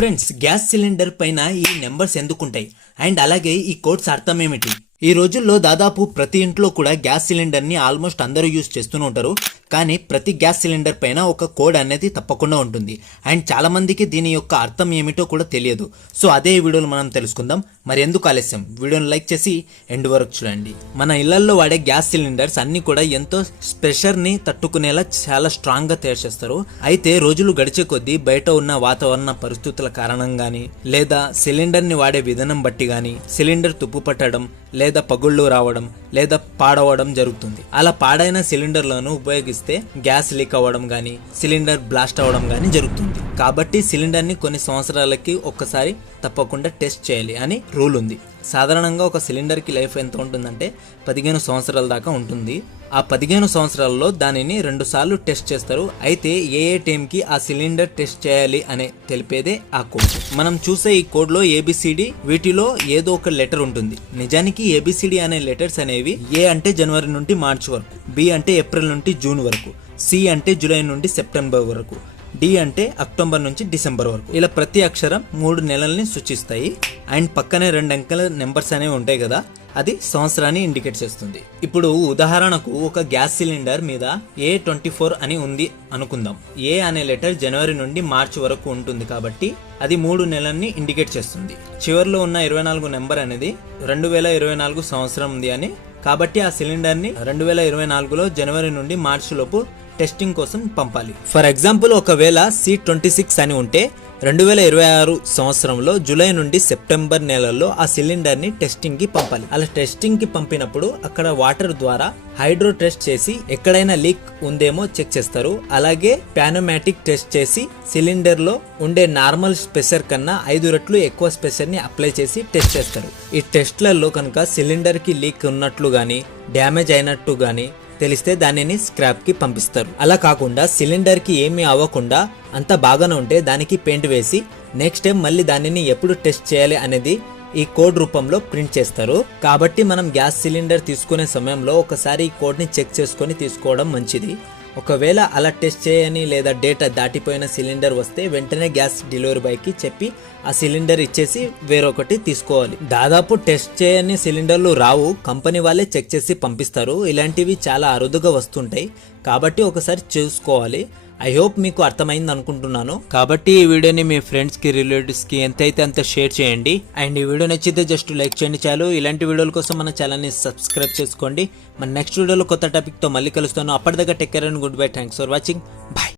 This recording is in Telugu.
ఫ్రెండ్స్, గ్యాస్ సిలిండర్ పైన ఈ నెంబర్స్ ఎందుకుంటాయి అండ్ అలాగే ఈ కోడ్స్ అర్థం ఏమిటి? ఈ రోజుల్లో దాదాపు ప్రతి ఇంట్లో కూడా గ్యాస్ సిలిండర్ ని ఆల్మోస్ట్ అందరూ యూజ్ చేస్తూనే ఉంటారు. కానీ ప్రతి గ్యాస్ సిలిండర్ పైన ఒక కోడ్ అనేది తప్పకుండా ఉంటుంది అండ్ చాలా మందికి దీని యొక్క అర్థం ఏమిటో కూడా తెలియదు. సో అదే వీడియోలో మనం తెలుసుకుందాం. మరి ఎందుకు ఆలస్యం, వీడియోని లైక్ చేసి ఎండ్ వరకు చూడండి. మన ఇళ్లలో వాడే గ్యాస్ సిలిండర్స్ అన్ని కూడా ఎంతో ప్రెషర్ ని తట్టుకునేలా చాలా స్ట్రాంగ్ గా తయారు చేస్తారు. అయితే రోజులు గడిచే కొద్దీ బయట ఉన్న వాతావరణ పరిస్థితుల కారణంగాని లేదా సిలిండర్ ని వాడే విధానం బట్టి గాని సిలిండర్ తుప్పు పట్టడం లేదా పగుళ్ళు రావడం లేదా పాడవడం జరుగుతుంది. అలా పాడైన సిలిండర్లను ఉపయోగిస్తే గ్యాస్ లీక్ అవ్వడం గానీ సిలిండర్ బ్లాస్ట్ అవ్వడం గానీ జరుగుతుంది. కాబట్టి సిలిండర్ ని కొన్ని సంవత్సరాలకి ఒక్కసారి తప్పకుండా టెస్ట్ చేయాలి అని రూల్ ఉంది. సాధారణంగా ఒక సిలిండర్ కి లైఫ్ ఎంత ఉంటుందంటే 15 సంవత్సరాల దాకా ఉంటుంది. ఆ 15 సంవత్సరాల్లో దానిని 2 సార్లు టెస్ట్ చేస్తారు. అయితే ఏ టైం కి ఆ సిలిండర్ టెస్ట్ చేయాలి అనే తెలిపేదే ఆ కోడ్. మనం చూసే ఈ కోడ్ లో ఏబిసిడి, వీటిలో ఏదో ఒక లెటర్ ఉంటుంది. నిజానికి ఏబిసిడి అనే లెటర్స్ అనేవి ఏ అంటే జనవరి నుండి మార్చి వరకు, బి అంటే ఏప్రిల్ నుండి జూన్ వరకు, సి అంటే జూలై నుండి సెప్టెంబర్ వరకు, డి అంటే అక్టోబర్ నుంచి డిసెంబర్ వరకు. ఇలా ప్రతి అక్షరం 3 నెలల్ని సూచిస్తాయి. అండ్ పక్కనే 2 అంకెల నెంబర్స్ అనేవి ఉంటాయి కదా, అది సంవత్సరాన్ని ఇండికేట్ చేస్తుంది. ఇప్పుడు ఉదాహరణకు ఒక గ్యాస్ సిలిండర్ మీద A24 అని ఉంది అనుకుందాం. ఏ అనే లెటర్ జనవరి నుండి మార్చి వరకు ఉంటుంది కాబట్టి అది 3 నెలల్ని ఇండికేట్ చేస్తుంది. చివరిలో ఉన్న 24 నెంబర్ అనేది 2024 సంవత్సరం ఉంది అని. కాబట్టి ఆ సిలిండర్ ని 2024లో జనవరి నుండి మార్చి లోపు టెస్టింగ్ కోసం పంపాలి. ఫర్ ఎగ్జాంపుల్, ఒకవేళ C26 అని ఉంటే 2026 సంవత్సరంలో జూలై నుండి సెప్టెంబర్ నెలల్లో ఆ సిలిండర్ ని టెస్టింగ్ కి పంపాలి. అలా టెస్టింగ్ కి పంపినప్పుడు అక్కడ వాటర్ ద్వారా హైడ్రో టెస్ట్ చేసి ఎక్కడైనా లీక్ ఉందేమో చెక్ చేస్తారు. అలాగే ప్యానోమాటిక్ టెస్ట్ చేసి సిలిండర్ లో ఉండే నార్మల్ స్పెషర్ కన్నా 5 రెట్లు ఎక్కువ స్పెషర్ ని అప్లై చేసి టెస్ట్ చేస్తారు. ఈ టెస్ట్లలో కనుక సిలిండర్ కి లీక్ ఉన్నట్లు గానీ డ్యామేజ్ అయినట్టు గానీ తెలిస్తే దానిని స్క్రాప్ కి పంపిస్తారు. అలా కాకుండా సిలిండర్ కి ఏమీ అవ్వకుండా అంతా బాగానే ఉంటే దానికి పెయింట్ వేసి నెక్స్ట్ టైం మళ్ళీ దానిని ఎప్పుడు టెస్ట్ చేయాలి అనేది ఈ కోడ్ రూపంలో ప్రింట్ చేస్తారు. కాబట్టి మనం గ్యాస్ సిలిండర్ తీసుకునే సమయంలో ఒకసారి ఈ కోడ్ ని చెక్ చేసుకొని తీసుకోవడం మంచిది. ఒకవేళ అలా టెస్ట్ చేయని లేదా డేటా దాటిపోయిన సిలిండర్ వస్తే వెంటనే గ్యాస్ డెలివరీ బాయ్ కి చెప్పి ఆ సిలిండర్ ఇచ్చేసి వేరొకటి తీసుకోవాలి. దాదాపు టెస్ట్ చేయని సిలిండర్లు రావు, కంపెనీ వాళ్ళే చెక్ చేసి పంపిస్తారు. ఇలాంటివి చాలా అరుదుగా వస్తుంటాయి కాబట్టి ఒకసారి చూసుకోవాలి. ఐ హోప్ మీకు అర్థమైంది అనుకుంటున్నాను. కాబట్టి ఈ వీడియోని మీ ఫ్రెండ్స్ కి, రిలేటివ్స్ కి ఎంతైతే అంత షేర్ చేయండి. అండ్ ఈ వీడియో నచ్చితే జస్ట్ లైక్ చేయండి చాలు. ఇలాంటి వీడియోల కోసం మన ఛానల్ ని సబ్స్క్రైబ్ చేసుకోండి. మన నెక్స్ట్ వీడియోలో కొత్త టాపిక్ తో మళ్ళీ కలుస్తాను. అప్పటిదాకా take care and good bye. Thanks for watching. Bye.